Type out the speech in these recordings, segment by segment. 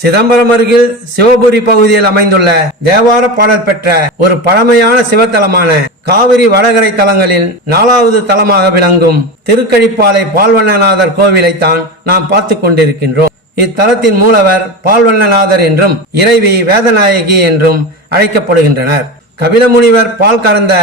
சிதம்பரம் அருகில் சிவபுரி பகுதியில் அமைந்துள்ள தேவார பாடல் பெற்ற ஒரு பழமையான சிவத்தலமான காவிரி வடகரை தலங்களில் 4வது தலமாக விளங்கும் திருக்கழிப்பாலை பால்வண்ணநாதர் கோவிலைத்தான் நாம் பார்த்து கொண்டிருக்கின்றோம். இத்தலத்தின் மூலவர் பால்வண்ணநாதர் என்றும் இறைவி வேதநாயகி என்றும் அழைக்கப்படுகின்றனர். கபிலமுனிவர் பால் கறந்த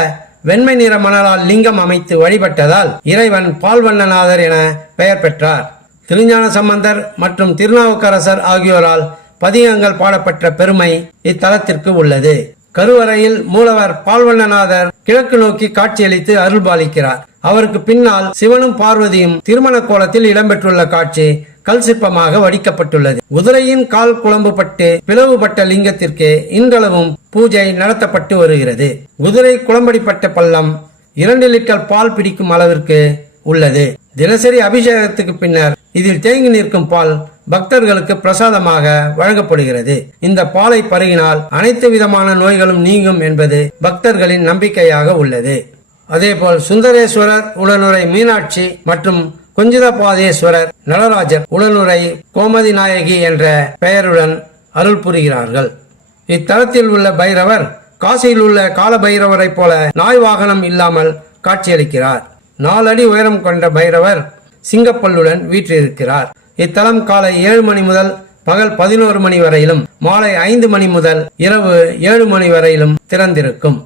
வெண்மை நிற மணலால் லிங்கம் அமைத்து வழிபட்டதால் இறைவன் பால்வண்ணநாதர் என பெயர் பெற்றார். திருஞான சம்பந்தர் மற்றும் திருநாவுக்கரசர் ஆகியோரால் பதிகங்கள் பாடப்பெற்ற பெருமை இத்தலத்திற்கு உள்ளது. கருவறையில் மூலவர் பால்வண்ணநாதர் கிழக்கு நோக்கி காட்சியளித்து அருள்பாலிக்கிறார். அவருக்கு பின்னால் சிவனும் பார்வதியும் திருமண கோலத்தில் இடம்பெற்றுள்ள காட்சி கல் சிற்பமாக வடிக்கப்பட்டுள்ளது. குதிரையின் கால் குழம்புபட்டு பிளவுபட்ட லிங்கத்திற்கு இன்றளவும் பூஜை நடத்தப்பட்டு வருகிறது. குதிரை குளம்படிப்பட்ட பள்ளம் 2 லிட்டர் பால் பிடிக்கும் அளவிற்கு உள்ளது. தினசரி அபிஷேகத்துக்கு பின்னர் இதில் தேங்கி நிற்கும் பால் பக்தர்களுக்கு பிரசாதமாக வழங்கப்படுகிறது. இந்த பாலை பருகினால் அனைத்து விதமான நோய்களும் நீங்கும் என்பது பக்தர்களின் நம்பிக்கையாக உள்ளது. அதேபோல் சுந்தரேஸ்வரர் உடனுரை மீனாட்சி மற்றும் குஞ்சிதபாதேஸ்வரர் நடராஜர் உடனுரை கோமதி நாயகி என்ற பெயருடன் அருள் புரிகிறார்கள். இத்தலத்தில் உள்ள பைரவர் காசியில் உள்ள கால பைரவரை போல நாய் வாகனம் இல்லாமல் காட்சியளிக்கிறார். 4 அடி உயரம் கொண்ட பைரவர் சிங்கப்பல்லுடன் வீற்றிருக்கிறார். இத்தலம் காலை 7 மணி முதல் பகல் 11 மணி வரையிலும் மாலை 5 மணி முதல் இரவு 7 மணி வரையிலும் திறந்திருக்கும்.